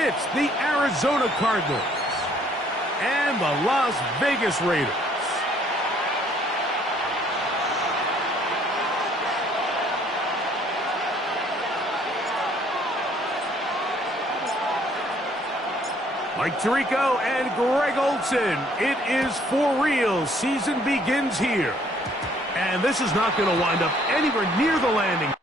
It's the Arizona Cardinals and the Las Vegas Raiders. Mike Tirico and Greg Olsen. It is for real. Season begins here. And this is not going to wind up anywhere near the landing.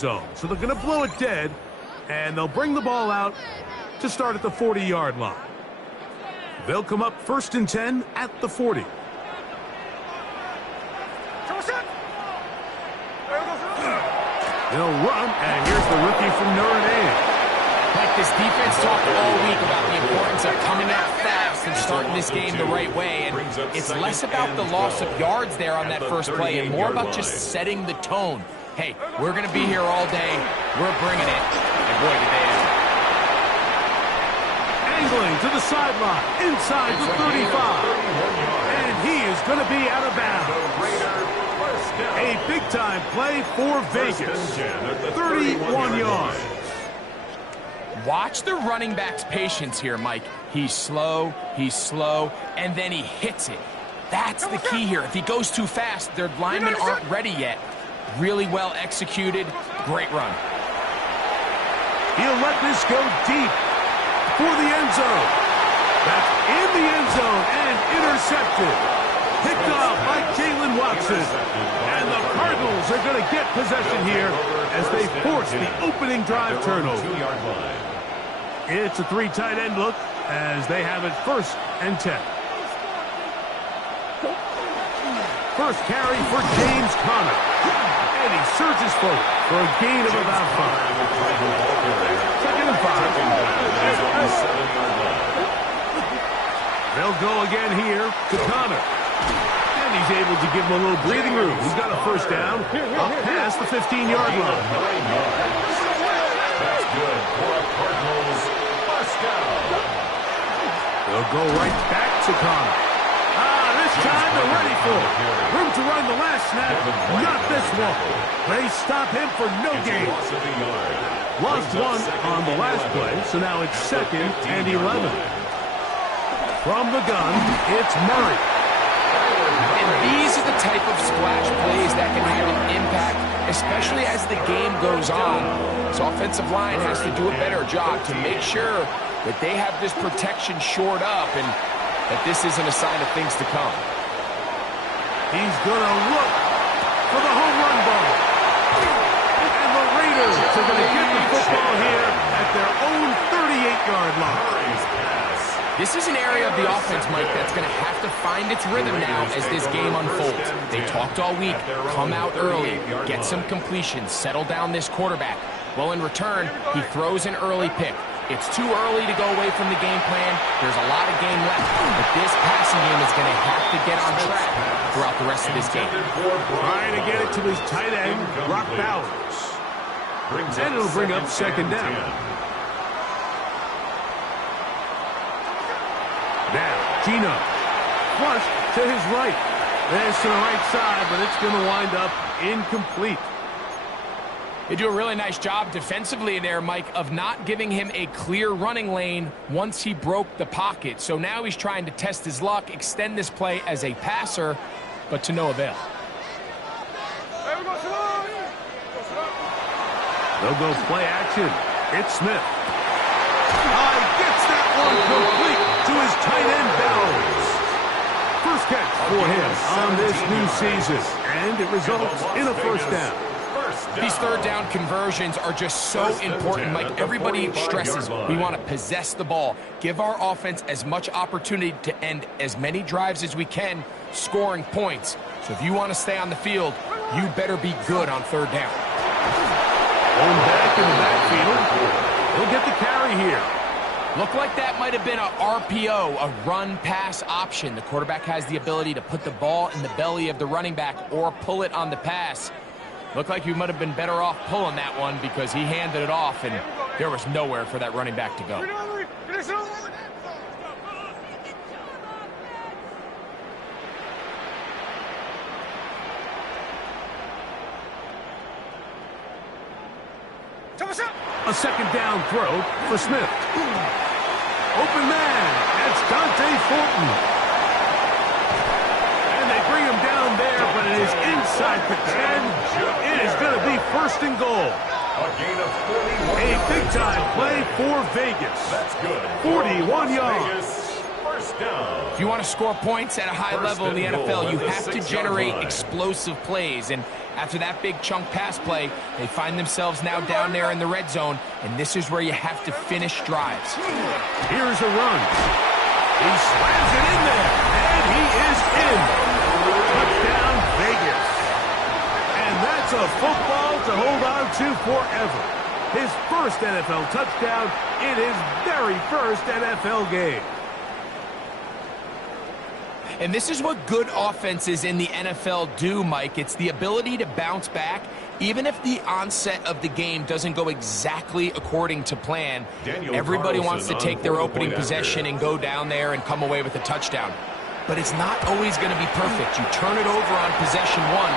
So they're going to blow it dead, and they'll bring the ball out to start at the 40-yard line. They'll come up 1st and 10 at the 40. They'll run, and here's the rookie from Notre Dame. Like this defense talked all week about the importance of coming out fast and starting this game the right way. And it's less about the loss of yards there on that first play and more about just setting the tone. Hey, we're going to be here all day. We're bringing it. And boy, did they ever. Angling to the sideline, inside the 35. And he is going to be out of bounds. A big-time play for Vegas. 31 yards. Watch the running back's patience here, Mike. He's slow, and then he hits it. That's the key here. If he goes too fast, their linemen aren't ready yet. Really well executed. Great run. He'll let this go deep for the end zone. That's in the end zone and intercepted. Picked off by Jalen Watson. And the Cardinals are going to get possession here as they force the opening drive turnover. It's a 3 tight end look as they have it 1st and 10. First carry for James Conner. And he surges forward for a gain of about 5. 2nd and 5. They'll go again here to Conner. And he's able to give him a little breathing room. He's got a 1st down up past the 15-yard line. That's good for a Cardinals first down. They'll go right back to Conner. This time they're ready for it. Room to run the last snap. Not this one. They stop him for no gain. Lost 1 on the last play, so now it's 2nd and 11. From the gun, it's Murray. And these are the type of splash plays that can have an impact, especially as the game goes on. So offensive line has to do a better job to make sure that they have this protection shored up and that this isn't a sign of things to come. He's going to look for the home run ball. And the Raiders are going to get the football here at their own 38-yard line. This is an area of the offense, Mike, that's going to have to find its rhythm now as this game unfolds. They talked all week, come out early, get some completions, settle down this quarterback. Well, in return, he throws an early pick. It's too early to go away from the game plan. There's a lot of game left, but this passing game is going to have to get on track throughout the rest of this game. Trying to get it to his tight end, Brock Bowers. And it'll bring up 2nd down. Now, Gino. Flush to his right. This to the right side, but it's going to wind up incomplete. They do a really nice job defensively there, Mike, of not giving him a clear running lane once he broke the pocket. So now he's trying to test his luck, extend this play as a passer, but to no avail. They'll go play action. It's Smith. Gets that one complete to his tight end, Bowers. First catch for him on this new season, and it results in a 1st down. These third down conversions are just so important, Mike. Everybody stresses we want to possess the ball, give our offense as much opportunity to end as many drives as we can, scoring points. So if you want to stay on the field, you better be good on third down. Going back in the backfield, he'll get the carry here. Looked like that might have been a RPO, a run-pass option. The quarterback has the ability to put the ball in the belly of the running back or pull it on the pass. Looked like you might have been better off pulling that one because he handed it off, and there was nowhere for that running back to go. A second down throw for Smith. Open man, that's Dante Fortin. And they bring him down there, but it is inside the 10. It is going to be first and goal. A gain of 41. A big-time play for Vegas. That's good. 41 yards. Vegas. First down. If you want to score points at a high level in the NFL, you have to generate explosive plays. And after that big chunk pass play, they find themselves now down there in the red zone, and this is where you have to finish drives. Here's a run. He slams it in there, and he is in. Touchdown, Vegas. And that's a football to hold on to forever. His first NFL touchdown in his very first NFL game. And this is what good offenses in the NFL do, Mike. It's the ability to bounce back, even if the onset of the game doesn't go exactly according to plan. Everybody wants to take their opening possession and go down there and come away with a touchdown. But it's not always going to be perfect. You turn it over on possession one.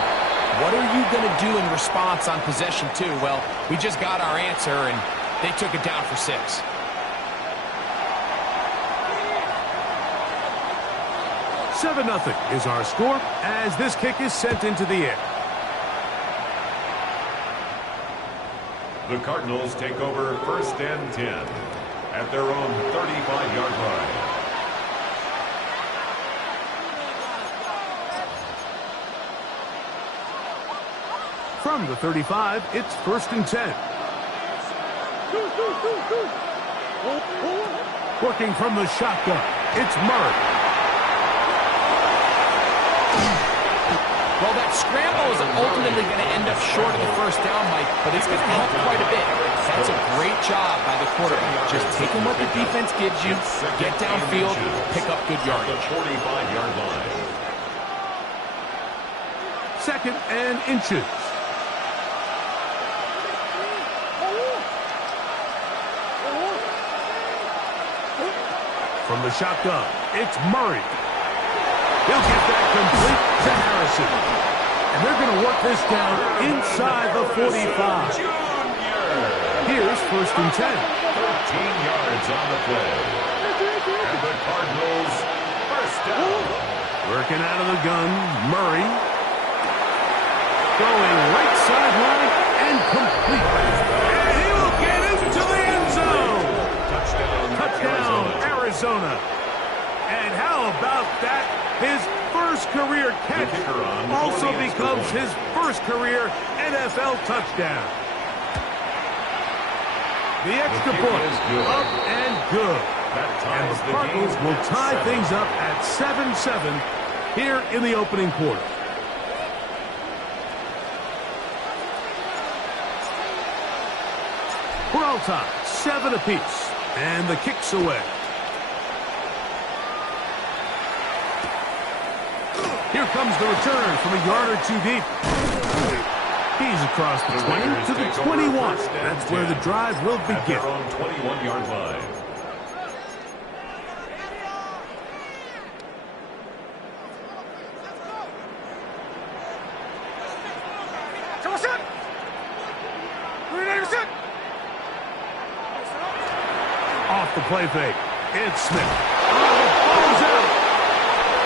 What are you going to do in response on possession two? Well, we just got our answer, and they took it down for 6. 7-0 is our score as this kick is sent into the air. The Cardinals take over first and 10 at their own 35-yard line. From the 35, it's first and 10. Working from the shotgun, it's Murray. Well, that scramble is ultimately going to end up short of the first down, Mike, but it's going to help quite a bit. That's a great job by the quarterback. Just taking what the defense gives you, get downfield, pick up good yardage. The 45-yard line. Second and inches. From the shotgun, it's Murray. He'll get that complete to Harrison. And they're going to work this down inside the 45. Here's first and 10. 13 yards on the play. And the Cardinals first down. Working out of the gun, Murray. Going right sideline and complete. And he will get into the end zone. Touchdown, Arizona. And how about that? His first career catch also becomes his first career NFL touchdown. The extra point, up and good. And the Cardinals will tie things up at 7-7 here in the opening quarter. We're all tied, 7 apiece, and the kick's away. Here comes the return from a yard or two deep. He's across the 20 to the 21. That's where the drive will begin. At their own 21-yard line. Off the play fake. It's Smith. Oh, the ball's out.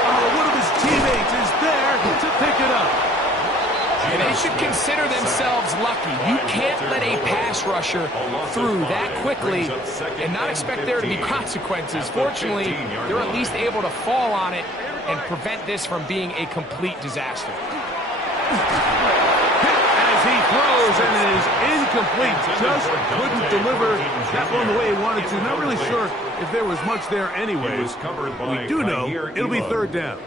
Oh, one of his teammates is there to pick it up. And they should consider themselves lucky. You can't let a pass rusher through that quickly and not expect there to be consequences. Fortunately, they're at least able to fall on it and prevent this from being a complete disaster. As he throws. throws, and it is incomplete. Just couldn't deliver that one the way he wanted to. Not really sure if there was much there anyways. We do know it'll be third down.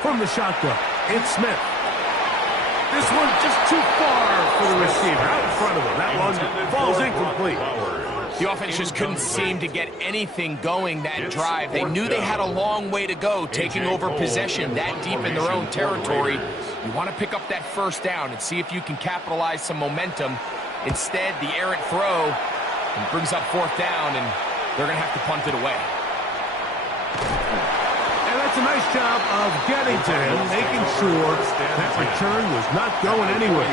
From the shotgun, it's Smith. This one just too far for the receiver. Out in front of him. That one falls incomplete. The offense just couldn't seem to get anything going that drive. They knew they had a long way to go, taking over possession that deep in their own territory. You want to pick up that first down and see if you can capitalize some momentum. Instead, the errant throw brings up fourth down, and they're going to have to punt it away. And that's a nice job of getting to him, making sure that return was not going anywhere.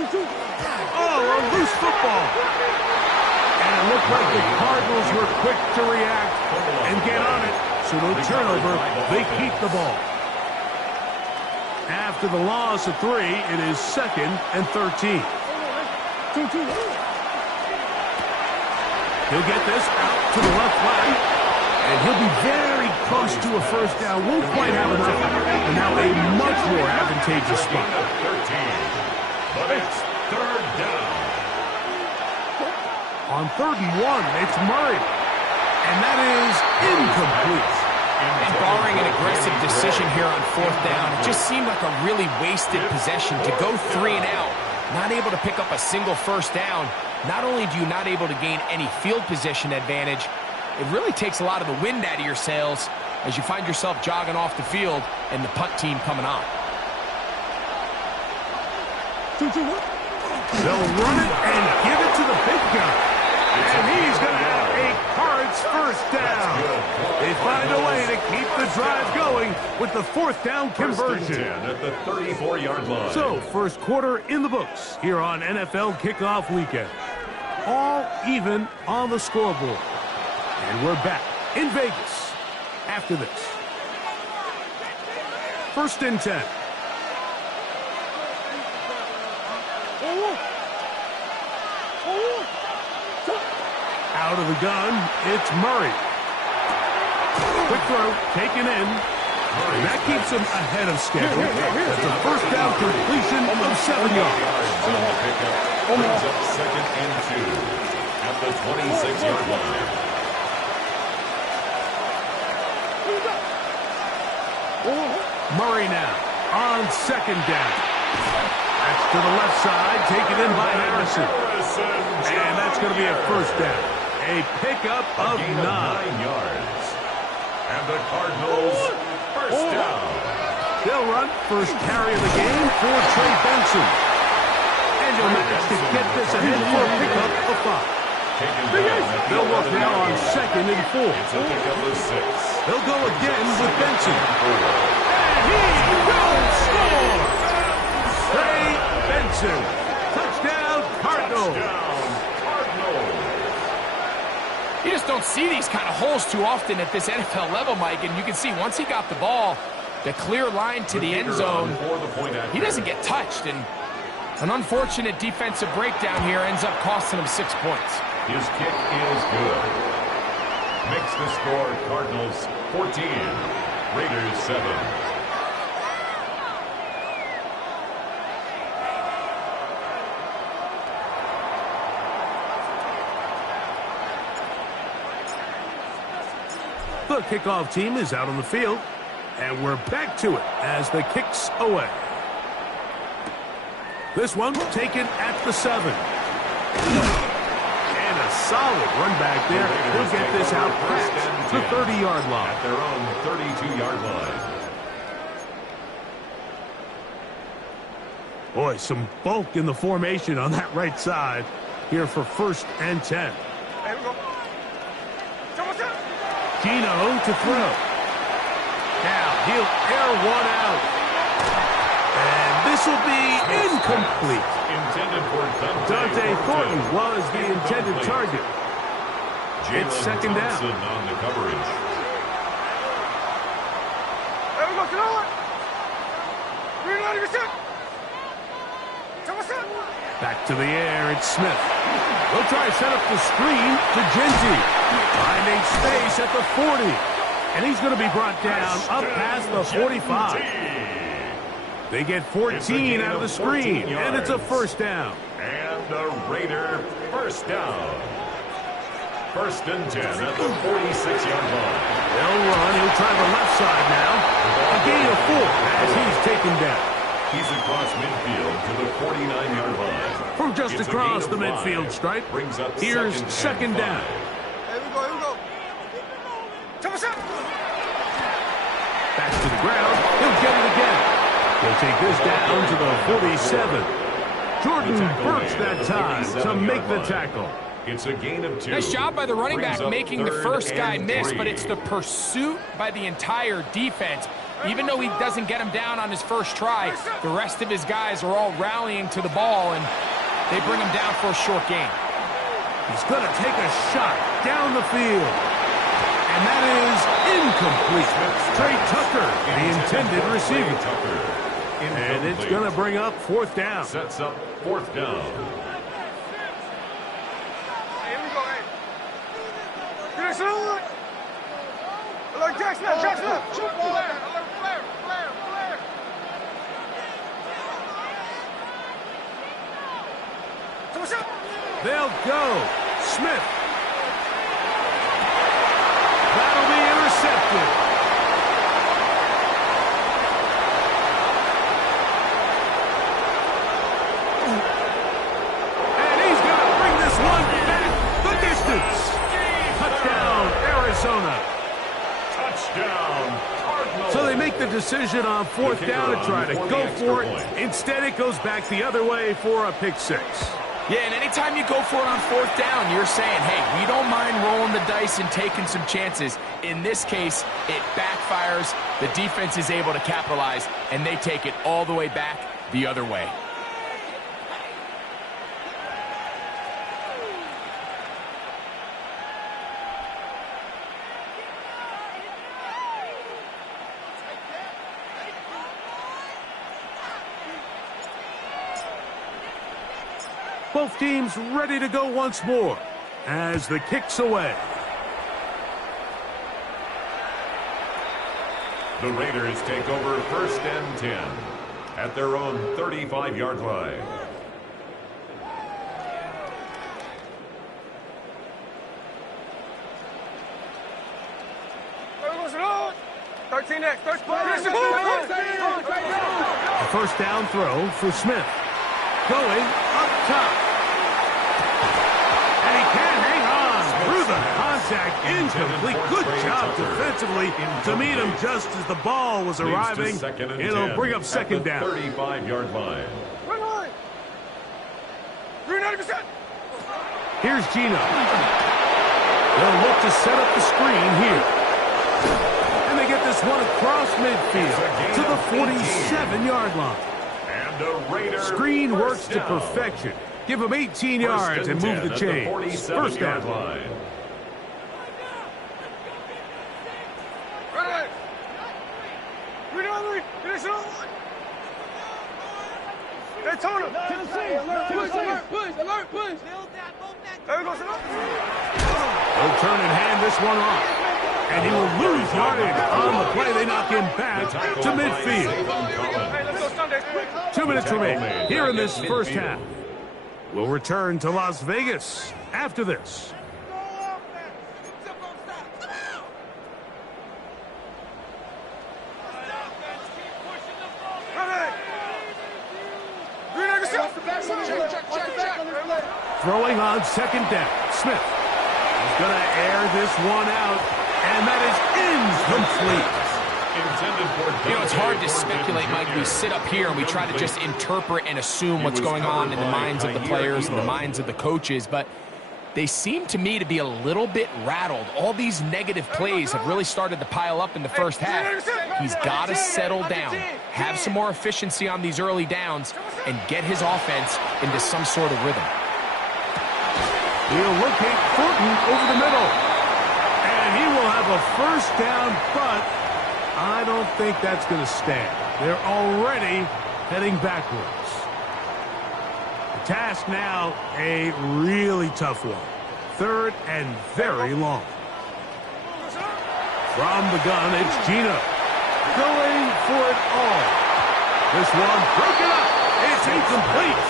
Oh, a loose football. And it looked like the Cardinals were quick to react and get on it. So no turnover, they keep the ball. After the loss of 3, it is 2nd and 13. He'll get this out to the left flank, and he'll be very close to a first down. Won't quite have enough, and now a much more advantageous spot. But it's third down. On 3rd and 1, it's Murray, and that is incomplete. And barring an aggressive decision here on 4th down, it just seemed like a really wasted possession to go 3 and out. Not able to pick up a single first down. Not only do you not able to gain any field position advantage, it really takes a lot of the wind out of your sails as you find yourself jogging off the field and the punt team coming on. They'll run it and give it to the big guy. And he's going to have a Cards first down. They find a way to keep the drive going with the 4th down conversion. 1st and 10 at the 34-yard line. So, first quarter in the books here on NFL Kickoff Weekend. All even on the scoreboard. And we're back in Vegas after this. 1st and 10. Out of the gun, it's Murray. Quick throw, taken in. And that keeps him ahead of schedule. That's a first down completion of 7 yards. Brings up 2nd and 2 at the 26-yard line. Murray now on 2nd down. That's to the left side, taken in by Harrison. And that's going to be a first down. A pickup of 9 yards. And the Cardinals first down. They'll run first carry of the game for Trey Benson. And he'll manage to get this ahead for a pickup of 5. They'll work now on 2nd and 4. It's a pickup of 6. They'll go again with Benson. And he will score! Trey Benson. Touchdown, Cardinals. You just don't see these kind of holes too often at this NFL level, Mike, and you can see once he got the ball, the clear line to the end zone, he doesn't get touched, and an unfortunate defensive breakdown here ends up costing him 6 points. His kick is good. Makes the score Cardinals 14, Raiders 7. The kickoff team is out on the field, and we're back to it as the kick's away. This one taken at the 7. And a solid run back there. He'll get this out past the 30-yard line. At their own 32-yard line. Boy, some bulk in the formation on that right side here for 1st and 10. Gino to throw. Now he'll air one out. And this will be incomplete. Intended for Dante Thornton was the intended target. It's 2nd down. On the coverage. Back to the air, it's Smith. They'll try to set up the screen to Genty. Finding space at the 40. And he's going to be brought down up past the 45. They get 14 out of the screen, and it's a first down. And the Raider first down. First and 10 at the 46-yard line. They'll run. He'll try the left side now. A gain of 4 as he's taken down. He's across midfield to the 49-yard line. From just across the midfield stripe, here's second down. Here we go. Back to the ground. He'll get it again. He'll take this down to the 47. Jordan Burks that time to make the tackle. It's a gain of 2. Nice job by the running back making the first guy miss, but it's the pursuit by the entire defense. Even though he doesn't get him down on his first try, the rest of his guys are all rallying to the ball, and they bring him down for a short gain. He's going to take a shot down the field. And that is incomplete. Trey Tucker, the intended receiver. And it's going to bring up fourth down. Sets up fourth down. Here we go, hey. Get us on. Alert Jackson. Flare. They'll go. Smith. That'll be intercepted. And he's going to bring this one back the distance. Touchdown, Arizona. Touchdown, Cardinals. So they make the decision on fourth down to try to go for it. Instead, it goes back the other way for a pick six. Yeah, and anytime you go for it on fourth down, you're saying, hey, we don't mind rolling the dice and taking some chances. In this case, it backfires. The defense is able to capitalize, and they take it all the way back the other way. Both teams ready to go once more as the kick's away. The Raiders take over first and 10 at their own 35-yard line. A first down throw for Smith. Going up top. And he can't hang on through the contact. Incomplete. Good job defensively to meet him just as the ball was arriving. It'll bring up second down. 35-yard line. Here's Gino. They'll look to set up the screen here. And they get this one across midfield to the 47-yard line. Screen works to perfection. Give them 18 yards and move the chains. First down. They'll turn and hand this one off. And he will lose yardage on the play. They knock him back to midfield. 2 minutes remain here in this first half. We'll return to Las Vegas after this. Throwing on second down. Smith is going to air this one out, and that is incomplete. You know, it's hard to speculate, Mike. We sit up here and we try to just interpret and assume what's going on in the minds of the players and the minds of the coaches, but they seem to me to be a little bit rattled. All these negative plays have really started to pile up in the first half. He's got to settle down, have some more efficiency on these early downs, and get his offense into some sort of rhythm. He'll locate Thornton over the middle, and he will have a first down, but I don't think that's going to stand. They're already heading backwards. The task now, a really tough one. 3rd and very long. From the gun, it's Gino. Going for it all. This one broken up. It's incomplete.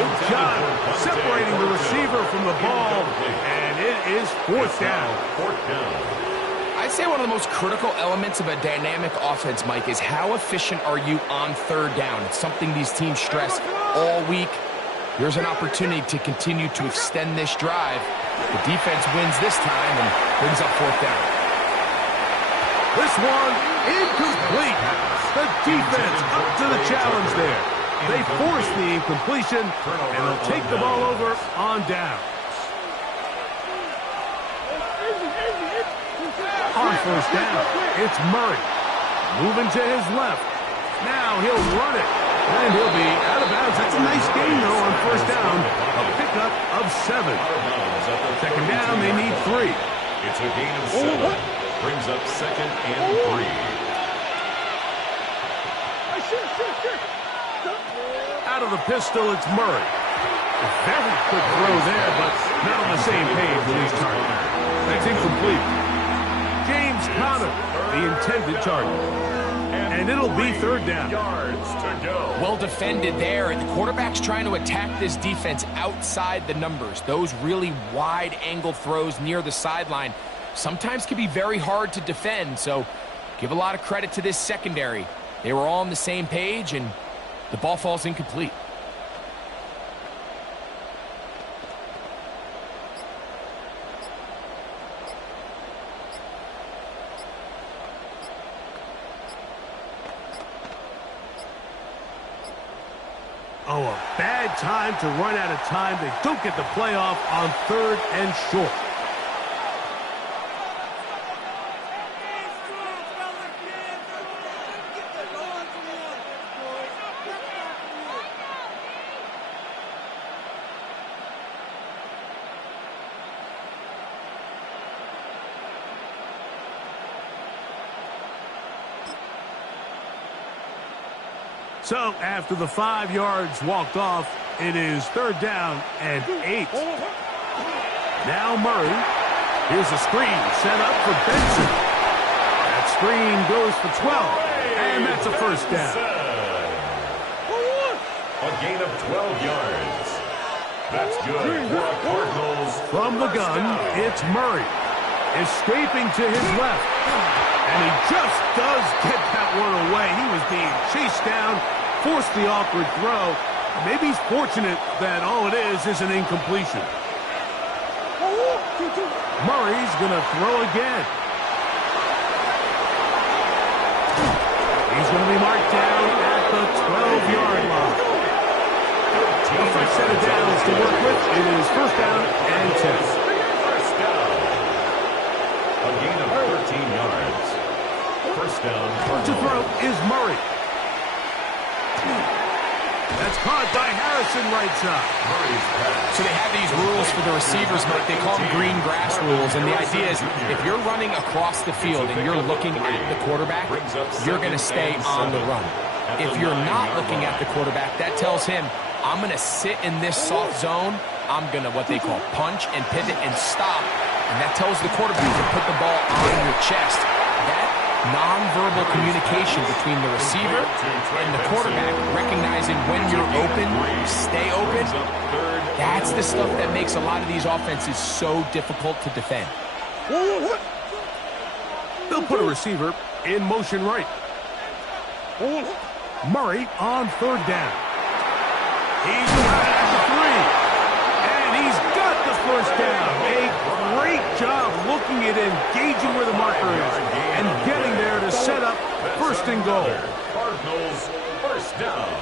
Good job separating the receiver from the ball, and it is 4th down. I'd say one of the most critical elements of a dynamic offense, Mike, is how efficient are you on 3rd down. It's something these teams stress all week. Here's an opportunity to continue to extend this drive. The defense wins this time and brings up 4th down. This one incomplete. The defense up to the challenge there. They force the incompletion, and they'll take the ball over on down. On 1st down, it's Murray. Moving to his left. Now he'll run it, and he'll be out of bounds. That's a nice gain, though, on 1st down. A pickup of 7. 2nd down, they need 3. It's a gain of 7. Brings up 2nd and 3. Out of the pistol, it's Murray. A very quick throw there, but not on the same page with his target. That's incomplete. James Conner, the intended target. And it'll be 3rd down. Yards to go. Well defended there. The quarterback's trying to attack this defense outside the numbers. Those really wide-angle throws near the sideline sometimes can be very hard to defend, so give a lot of credit to this secondary. They were all on the same page, and the ball falls incomplete. Oh, a bad time to run out of time. They don't get the playoff on 3rd and short. So, after the 5 yards walked off, it is 3rd down and 8. Now Murray. Here's a screen set up for Benson. That screen goes for 12, and that's a 1st down. A gain of 12 yards. That's good for a Cardinals. From the gun, it's Murray. Escaping to his left. And he just does get that one away. He was being chased down, forced the awkward throw. Maybe he's fortunate that all it is an incompletion. Murray's going to throw again. He's going to be marked down at the 12-yard line. A fresh set of downs to work with. It is 1st down and 10. 1st down. A gain of 13 yards. 1st down. To throw is Murray. That's caught by Harrison right side. So they have these rules for the receivers, Mike. They call them green grass rules. And the idea is if you're running across the field and you're looking at the quarterback, you're going to stay on the run. If you're not looking at the quarterback, that tells him, I'm going to sit in this soft zone. I'm going to what they call punch and pivot and stop. And that tells the quarterback to put the ball on your chest. That nonverbal communication between the receiver and the quarterback, recognizing when you're open, stay open, that's the stuff that makes a lot of these offenses so difficult to defend. They'll put a receiver in motion right. Murray on 3rd down. He's running at the 3. And he's got the 1st down. A great job looking at engaging where the marker is and getting there to set up 1st and goal. Cardinals 1st down.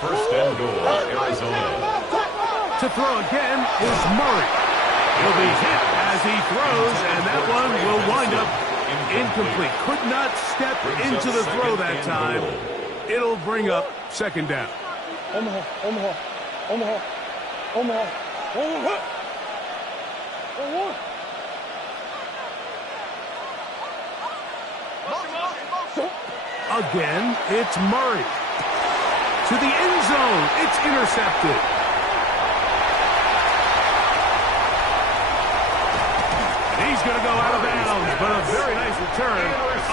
1st and goal, Arizona. To throw again is Murray. He'll be hit as he throws, and that one will wind up incomplete. Could not step into the throw that time. It'll bring up 2nd down. Again, it's Murray. To the end zone, it's intercepted. going to go out of bounds, but a very nice return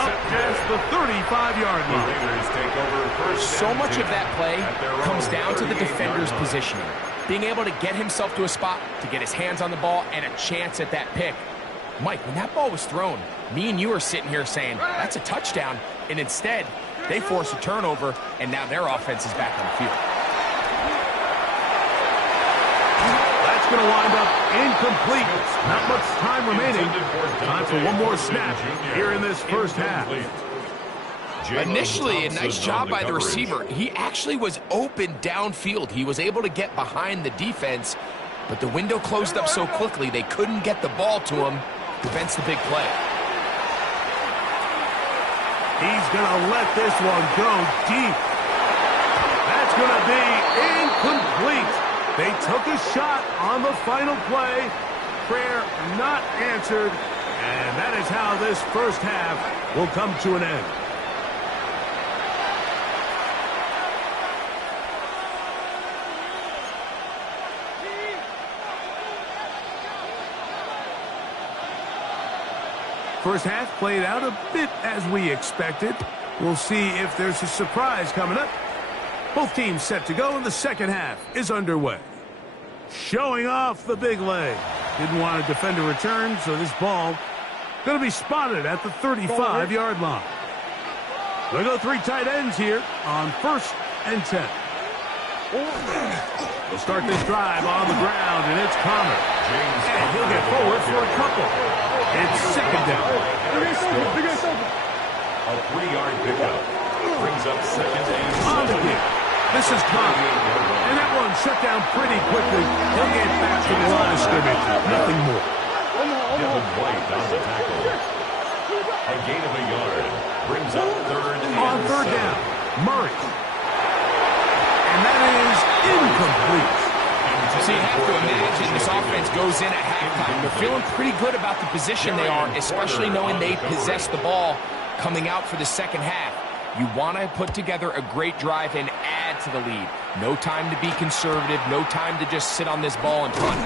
up past the 35-yard The line. Raiders take over first So and much 10 of that play at their comes own down to the 38-yard defender's line. positioning. Being able to get himself to a spot, to get his hands on the ball, and a chance at that pick. Mike, when that ball was thrown, me and you are sitting here saying, that's a touchdown. And instead, they force a turnover, and now their offense is back on the field. That's going to wind up incomplete. Not much time remaining. Time for one more snap here in this first half. Initially, a nice job by the receiver. He actually was open downfield. He was able to get behind the defense, but the window closed up so quickly they couldn't get the ball to him. Prevents the big play. He's going to let this one go deep. That's going to be incomplete. They took a shot on the final play. Prayer not answered. And that is how this first half will come to an end. First half played out a bit as we expected. We'll see if there's a surprise coming up. Both teams set to go, and the second half is underway. Showing off the big leg. Didn't want to defend a return, so this ball going to be spotted at the 35-yard line. We'll go three tight ends here on 1st and 10. We'll start this drive on the ground, and it's Connor. And he'll get forward for a couple. It's second down. A 3-yard pickup brings up second and On the 7. kick. This is Connor. And that one shut down pretty quickly. He'll get back to the line of scrimmage. Nothing more. Devin White on the tackle. A gain of a yard brings up third On and 3rd 7. down, Murray. And that is incomplete. So you have to imagine this offense goes in at halftime. They're feeling pretty good about the position they are, especially knowing they possess the ball coming out for the second half. You want to put together a great drive and add to the lead. No time to be conservative. No time to just sit on this ball and punt.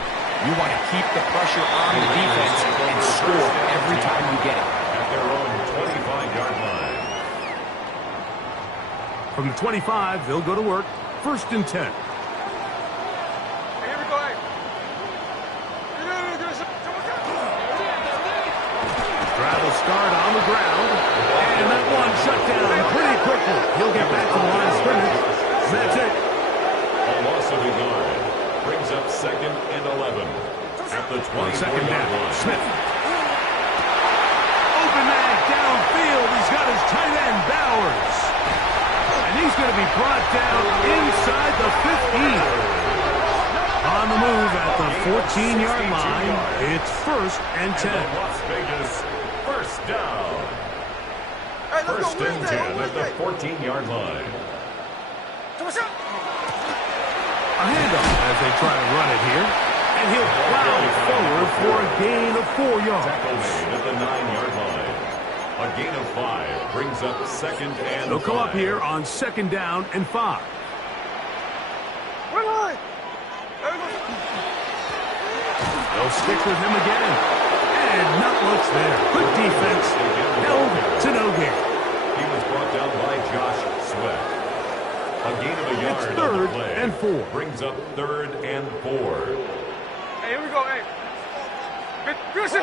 You want to keep the pressure on the defense and score every time you get it. At their own 25-yard line. From the 25, they'll go to work. 1st and 10. Here we go, hey. Drive will start on the ground. And that one shut down pretty quickly. He'll get back to the line of scrimmage. That's it. A loss of a yard brings up second and 11. At the 24-yard line. Smith. Open man downfield. He's got his tight end, Bowers. And he's going to be brought down inside the 15. On the move at the 14-yard line. It's 1st and 10. Las Vegas first down. Hey, let's First go and Wednesday, 10 at the Wednesday. 14-yard line. A handoff as they try to run it here. And he'll plow forward for a gain of 4 yards. Tackle made at the 9-yard line. A gain of 5 brings up second and They'll come 5. up here on 2nd down and 5. They'll stick with him again. And not much there. Good defense. Held to no gain. He was brought down by Josh Sweat. A gain of a yard It's on the 3rd play. and 4. Brings up 3rd and 4. Hey, here we go, hey. Good shit.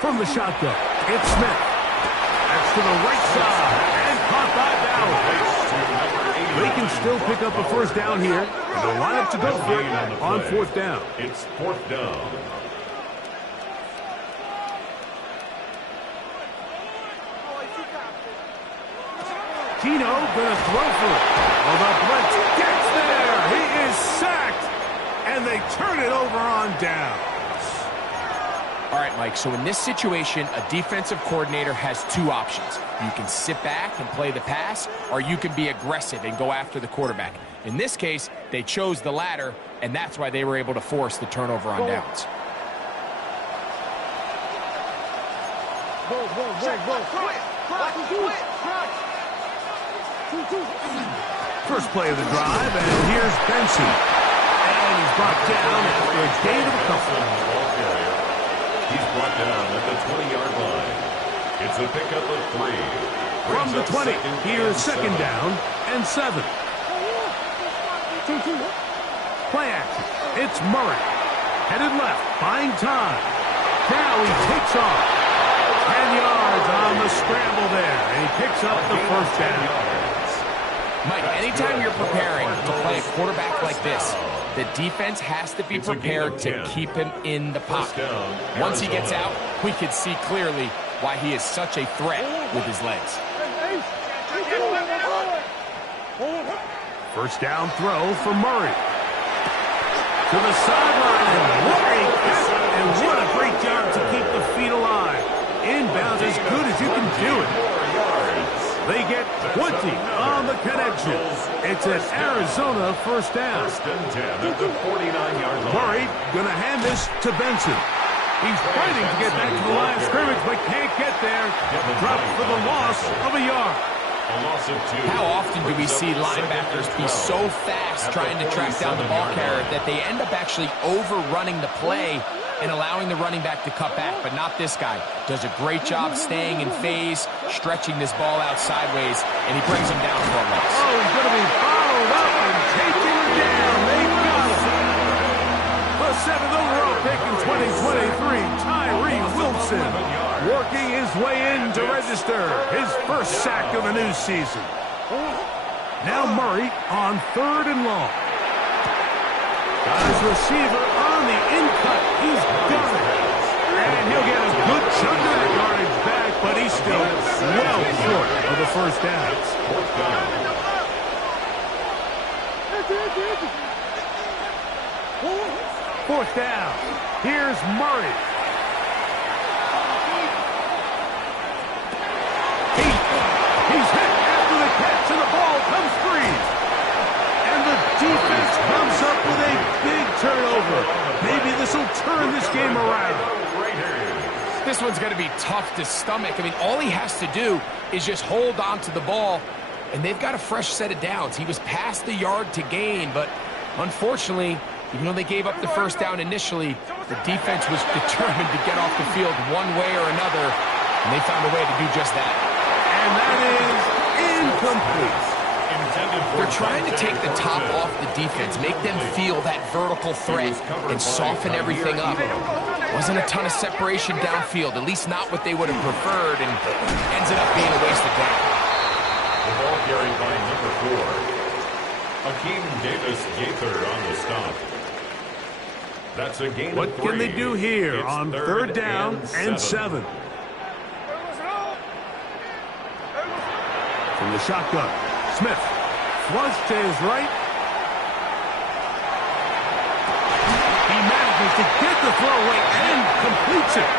From the shotgun, it's Smith. That's to the right side. And caught by Bowers. They can still pick up a first down here. And they'll line up to go for it on 4th down. It's 4th down. Tino gonna throw for it. Well, the blitz gets there. He is sacked. And they turn it over on downs. All right, Mike, so in this situation, a defensive coordinator has 2 options. You can sit back and play the pass, or you can be aggressive and go after the quarterback. In this case, they chose the latter, and that's why they were able to force the turnover on downs. First play of the drive, and here's Benson. And he's brought down after a gain of a couple. He's brought down at the 20-yard line. It's a pickup of 3. From the 20, here's second down and 7. Play action. It's Murray. Headed left, buying time. Now he takes off. 10 yards on the scramble there. And he picks up the first down. Mike, anytime you're preparing to play a quarterback like this, the defense has to be prepared to keep him in the pocket. Once he gets out, we can see clearly why he is such a threat with his legs. First down throw for Murray. To the sideline. What a catch, and what a great job to keep the feet alive. Inbounds as good as you can do it. They get 20 on the connection. It's an Arizona first down. First and 10 at the 49-yard line. Murray going to hand this to Benson. He's fighting to get back to the line of scrimmage, but can't get there. Dropped for the loss of a yard. How often do we see linebackers be so fast trying to track down the ball carrier that they end up actually overrunning the play and allowing the running back to cut back? But not this guy. Does a great job staying in phase, stretching this ball out sideways, and he brings him down for a loss. Oh, he's going to be followed up and taken down. They got him. The 7th overall pick in 2023, Tyree Wilson, working his way in to register his first sack of the new season. Now Murray on 3rd and long. Got his receiver on the in-cut. He's got it. And he'll get a good chunk of that yardage back, but he's still well short of the first down. Fourth down. Here's Murray. He's hit after the catch, and the ball comes free. And the defense comes up with a big turnover. Maybe this will turn this game around. This one's going to be tough to stomach. I mean, all he has to do is just hold on to the ball, and they've got a fresh set of downs. He was past the yard to gain, but unfortunately, even though they gave up the first down initially, the defense was determined to get off the field one way or another, and they found a way to do just that. And that is incomplete. They're trying to take the top off the defense, make them feel that vertical threat, and soften everything up. Wasn't a ton of separation downfield, at least not what they would have preferred, and ends up being a waste of time. The ball carried by number 4. Akeem Davis Gaither on the stop. That's a gain What of 3. can they do here It's on 3rd down and 7? From the shotgun, Smith flush to his right. He manages to get the throw away and completes it.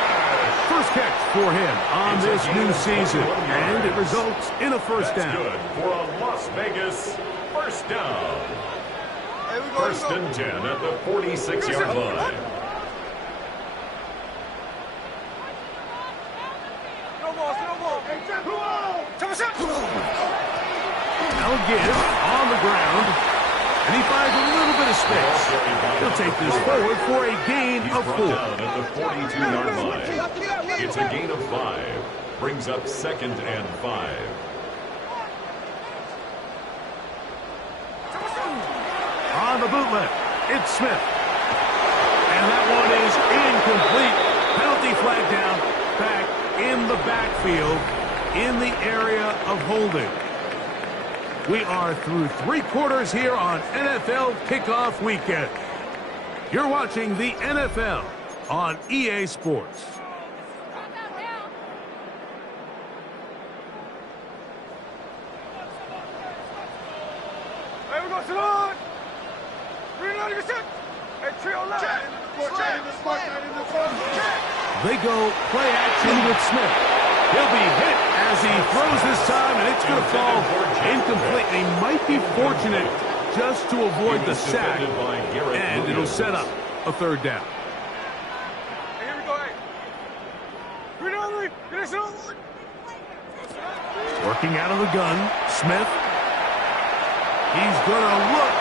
First catch for him on this new season, and it results in a first down. Good for a Las Vegas first down. First and 10 at the 46-yard line. Now give on the ground, and he finds a little bit of space. He'll take this forward for a gain of 4. Down at the 42-yard line. It's a gain of 5. Brings up 2nd and 5. On the bootleg, it's Smith. And that one is incomplete. Penalty flag down, back in the backfield, in the area of holding. We are through 3 quarters here on NFL Kickoff Weekend. You're watching the NFL on EA Sports. Hey, we go, Salon! Bring it on your set! Hey, trio left! They go play action with Smith. He'll be hit as he throws this time, and it's going to fall incomplete. He might be fortunate just to avoid the sack, and it'll set up a 3rd down. Hey, here we go, hey! Bring it on, Lee! Get this on! Working out of the gun, Smith. He's going to look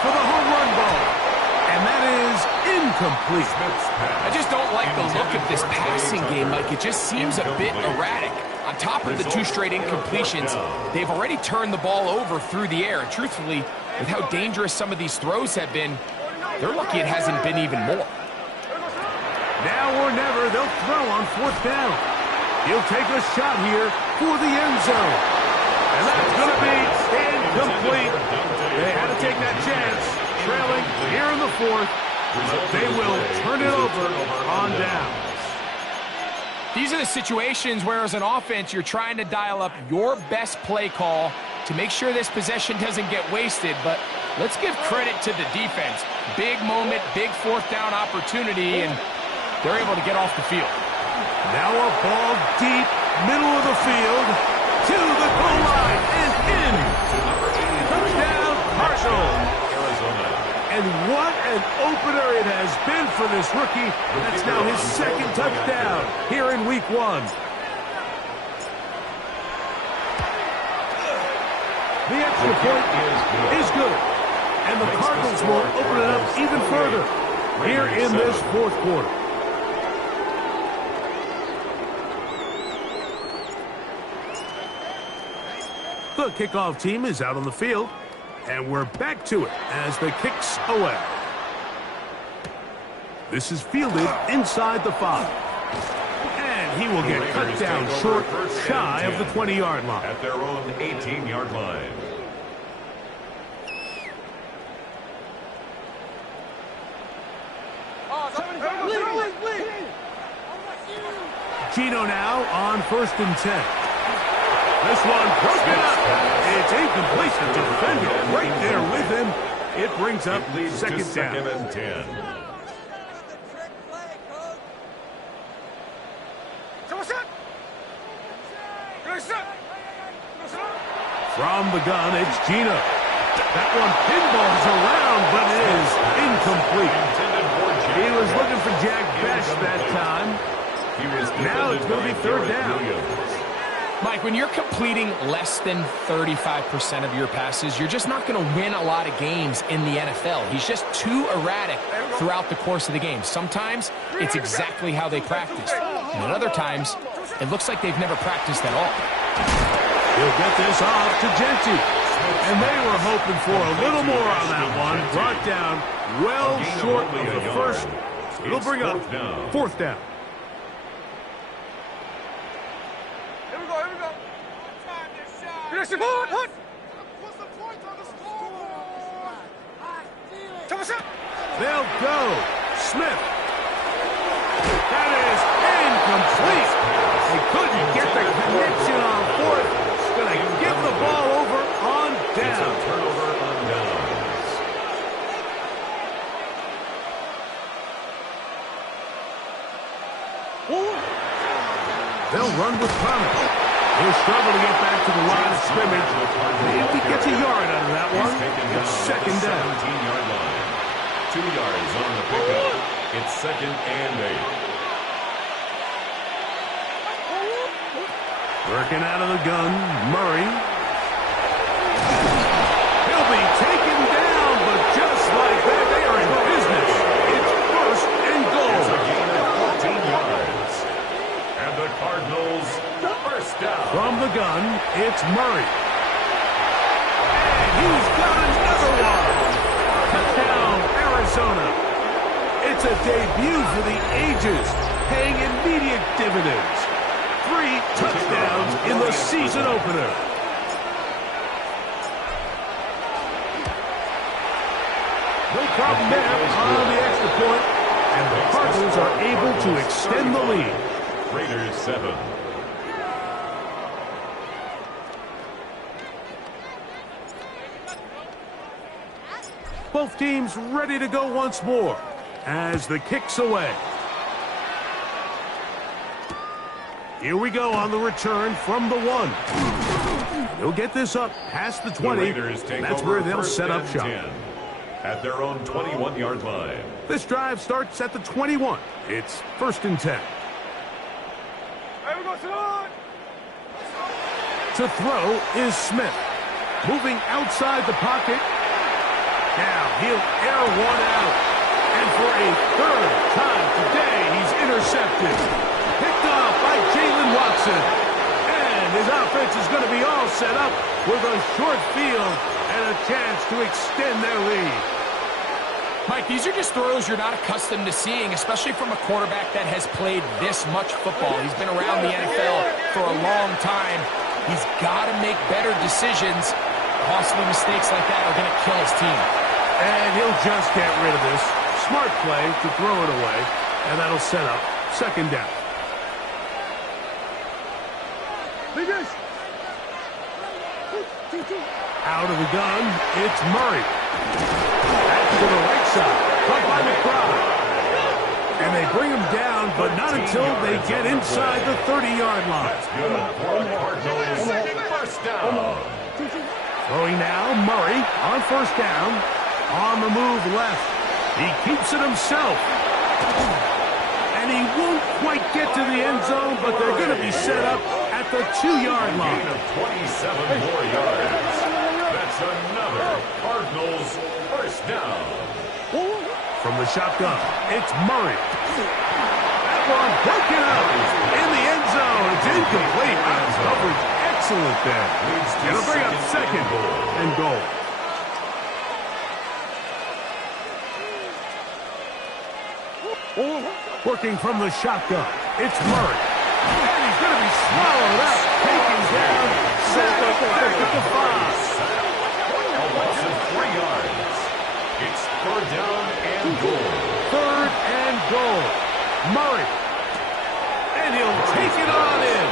for the home run ball. incomplete. I just don't like the look of this passing game, Mike. It just seems a bit erratic. On top of the 2 straight incompletions, they've already turned the ball over through the air. And truthfully, with how dangerous some of these throws have been, they're lucky it hasn't been even more. Now or never, they'll throw on 4th down. He'll take a shot here for the end zone. And that's going to be incomplete. They had to take that chance, trailing here in the 4th. But they will turn it over on down. These are the situations where, as an offense, you're trying to dial up your best play call to make sure this possession doesn't get wasted. But let's give credit to the defense. Big moment, big 4th down opportunity, and they're able to get off the field. Now a ball deep, middle of the field, to the goal line, and in. Touchdown, Cardinals. And what an opener it has been for this rookie. That's now his 2nd touchdown here in Week 1. The extra point is good. And the Cardinals will open it up even further here in this 4th quarter. The kickoff team is out on the field. And we're back to it as the kick's away. This is fielded inside the 5. And he will get cut down short, shy of the 20-yard line. At their own 18-yard line. Gino now on 1st and 10. This one broken up. It's incomplete. The defender right there with him. It brings up 2nd down. 2nd and 10. From the gun, it's Gino. That one pinballs around, but it is incomplete. He was looking for Jack Best that time. Now it's going to be 3rd down. Mike, when you're completing less than 35% of your passes, you're just not going to win a lot of games in the NFL. He's just too erratic throughout the course of the game. Sometimes it's exactly how they practice. And at other times, it looks like they've never practiced at all. He'll get this off to Genty. And they were hoping for a little more on that one. Brought down well short of the 1st. It'll bring up 4th down. What's the point on the scoreboard? They'll go. Smith. That is incomplete. They couldn't get the connection on 4th. Going to give the ball over on down. It's a turnover on downs. They'll run with promise. He'll struggle to get back to the line of scrimmage. If he gets a yard out of that one, it's 2nd down. 17-yard line. 2 yards on the pickup. It's 2nd and 8. Working out of the gun, Murray. He'll be taken down, but just like that, they are in business. It's 1st and goal. It's a gain of 14 yards. And the Cardinals, first down. From the gun, it's Murray. And he's got another one. Touchdown, Arizona. It's a debut for the ages, paying immediate dividends. 3 touchdowns in the season opener. No problem there on the extra point, and the Cardinals are able to extend the lead. Raiders 7. Both teams ready to go once more as the kick's away. Here we go on the return from the 1. They'll get this up past the 20. That's where they'll set up shop. 10 at their own 21-yard line. This drive starts at the 21. It's 1st and 10. To throw is Smith. Moving outside the pocket. Now he'll air one out. And for a 3rd his offense is going to be all set up with a short field and a chance to extend their lead. Mike, these are just throws you're not accustomed to seeing, especially from a quarterback that has played this much football. He's been around the NFL for a long time. He's got to make better decisions. Costly mistakes like that are going to kill his team. And he'll just get rid of this. Smart play to throw it away, and that'll set up second down. Out of the gun, it's Murray. Back to the right side, caught by McBride. And they bring him down, but not until they get inside the 30-yard line. First down. Throwing now, Murray on first down. On the move left. He keeps it himself. And he won't quite get to the end zone, but they're going to be set up at the 2-yard line. 27 more yards. That's another Cardinals first down. From the shotgun, it's Murray. That one broken up in the end zone. It's incomplete. Coverage excellent there. It'll bring up second and goal. Working from the shotgun, it's Murray. And he's going to be swallowed up. Taken down. Set back at the 5. A loss of 3 yards. It's third down and goal. Third and goal. Murray. And he'll take it on in.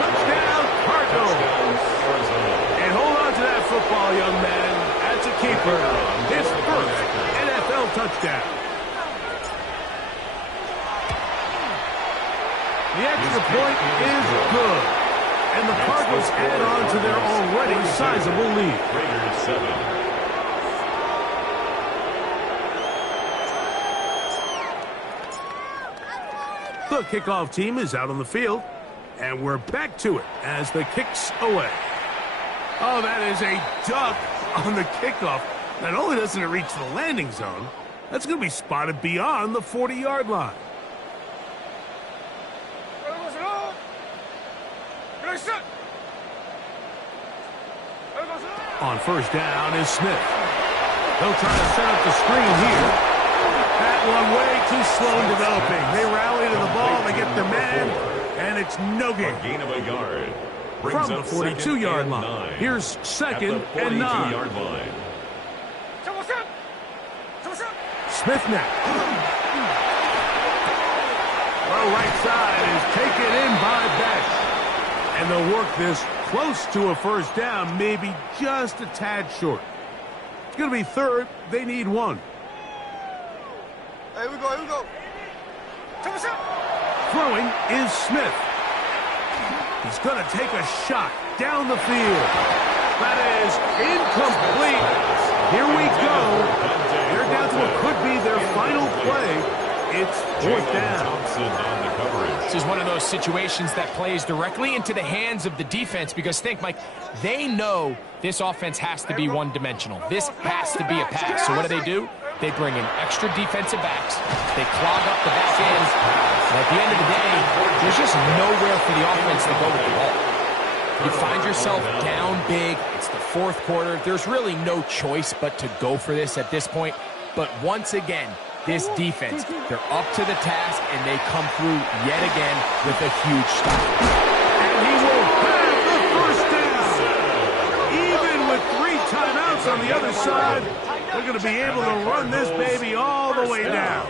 Touchdown, Cardinals. And hold on to that football, young man. That's a keeper. His first NFL touchdown. The extra point is good. And the Cardinals add on to their already sizable lead. Raiders 7. The kickoff team is out on the field, and we're back to it as the kick's away. Oh, that is a duck on the kickoff. Not only doesn't it reach the landing zone, that's going to be spotted beyond the 40-yard line. On first down is Smith. They'll try to set up the screen here. That one way too slow in developing. They rally to the ball, they get their man, and it's no gain. Gain of a yard. From the 42-yard line. Here's second and 9. Line. Smith now. Well, right side is taken in by Beck. And they'll work this close to a first down, maybe just a tad short. It's going to be third. They need 1. Here we go, here we go. Throwing is Smith. He's going to take a shot down the field. That is incomplete. Here we go. They're down to what could be their final play. It's fourth down. This is one of those situations that plays directly into the hands of the defense because think, Mike, they know this offense has to be one-dimensional. This has to be a pass. So what do? They bring in extra defensive backs. They clog up the back end. And at the end of the day, there's just nowhere for the offense to go with the ball. You find yourself down big. It's the fourth quarter. There's really no choice but to go for this at this point. But once again, this defense, they're up to the task, and they come through yet again with a huge stop. And he will have the first down. Even with 3 timeouts on the other side, they're going to be able to run this baby all the way down.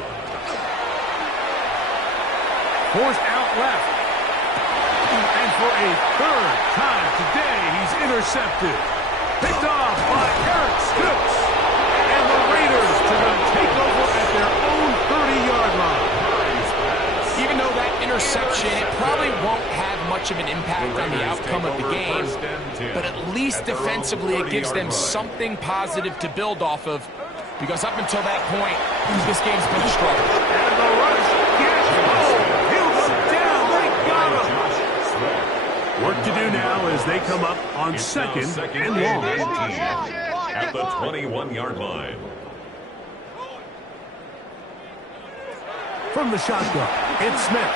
Forced out left. And for a third time today, he's intercepted. Picked off by Eric Stokes. And the Raiders are going to take over at their own 30-yard line. Even though that interception, it probably won't have much of an impact on the outcome of the game, but at least defensively it gives them something positive to build off of, because up until that point, this game's been a struggle. And the rush gets home. He'll go down. They got him. Work to do now as they come up on second and long. At the 21-yard line. From the shotgun, it's Smith.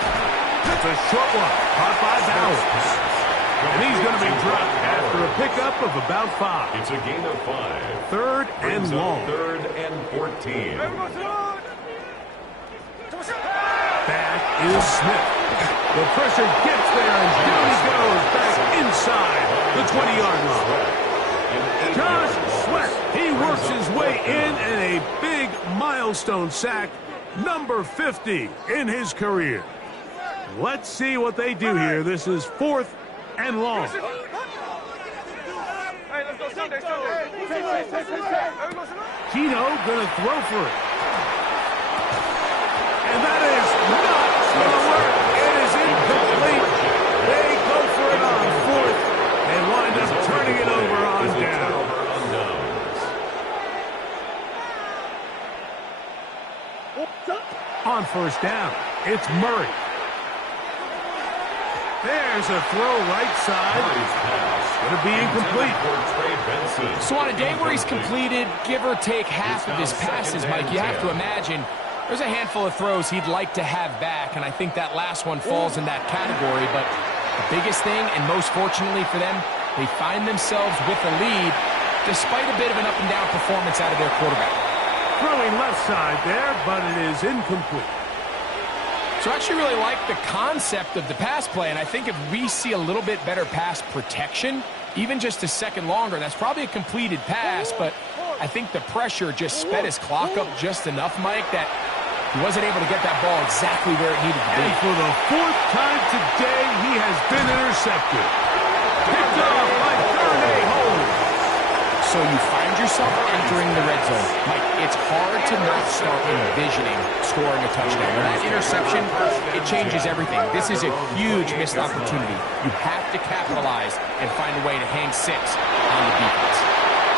That's a short one, caught by Bowers. And he's going to be dropped after a pickup of about 5. It's a gain of 5. Third and Brings up long. Third and 14. Back is Smith. The pressure gets there, and down he goes back inside the 20-yard line. Josh Sweat, he works his way in and a big milestone sack, number 50 in his career. Let's see what they do here. This is 4th and long. Hey, let's go Sunday. Keno gonna throw for it. And that is not gonna work. It is incomplete. They go for it on 4th and wind up turning it over on down. On 1st down, it's Murray. There's a throw right side. Going to be incomplete. So on a day where he's completed, give or take half of his passes, Mike, you have to imagine there's a handful of throws he'd like to have back, and I think that last one falls in that category. But the biggest thing, and most fortunately for them, they find themselves with a lead despite a bit of an up-and-down performance out of their quarterback. Throwing left side there, but it is incomplete. So I actually really like the concept of the pass play, and I think if we see a little bit better pass protection, even just a second longer, that's probably a completed pass, but I think the pressure just sped his clock up just enough, Mike, that he wasn't able to get that ball exactly where it needed to be. And for the 4th time today, he has been intercepted. Picked off by Darnay Holmes. So you find yourself entering the red zone. Mike, it's hard to not start envisioning scoring a touchdown. When that interception, it changes everything. This is a huge missed opportunity. You have to capitalize and find a way to hang 6 on the defense.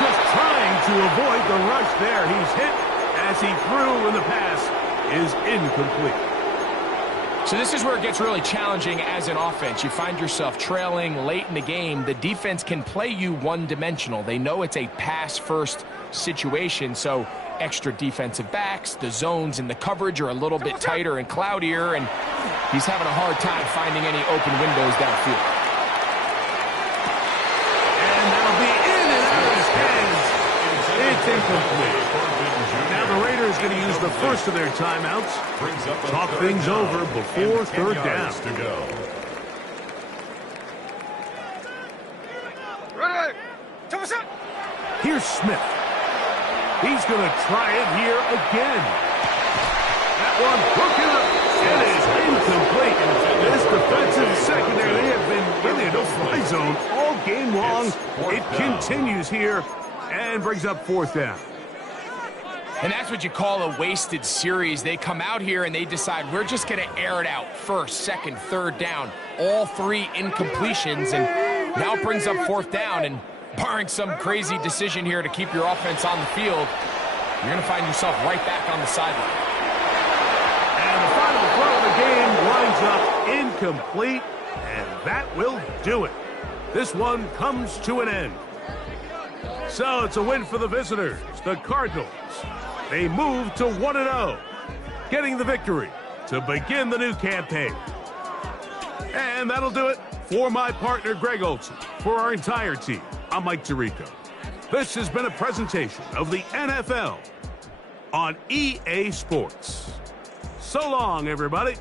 Just trying to avoid the rush there. He's hit as he threw, and the pass is incomplete. So this is where it gets really challenging as an offense. You find yourself trailing late in the game. The defense can play you one-dimensional. They know it's a pass-first situation, so extra defensive backs, the zones and the coverage are a little bit tighter and cloudier, and he's having a hard time finding any open windows downfield. And that'll be in and out of his hands. It's incomplete. Now the Raiders going to use the first of their timeouts. Talk things over before 3rd down. To go. Ready? Here's Smith. He's going to try it here again. That one hooking up. It is incomplete. This defensive secondary, they have been really a no-fly zone all game long. It continues here and brings up 4th down. And that's what you call a wasted series. They come out here and they decide we're just going to air it out. 1st, 2nd, 3rd down. All 3 incompletions, and now it brings up 4th down. And barring some crazy decision here to keep your offense on the field, you're going to find yourself right back on the sideline. And the final throw of the game winds up incomplete, and that will do it. This one comes to an end. So it's a win for the visitors, the Cardinals. They move to 1-0, getting the victory to begin the new campaign. And that'll do it for my partner, Greg Olson. For our entire team, I'm Mike Tirico. This has been a presentation of the NFL on EA Sports. So long, everybody.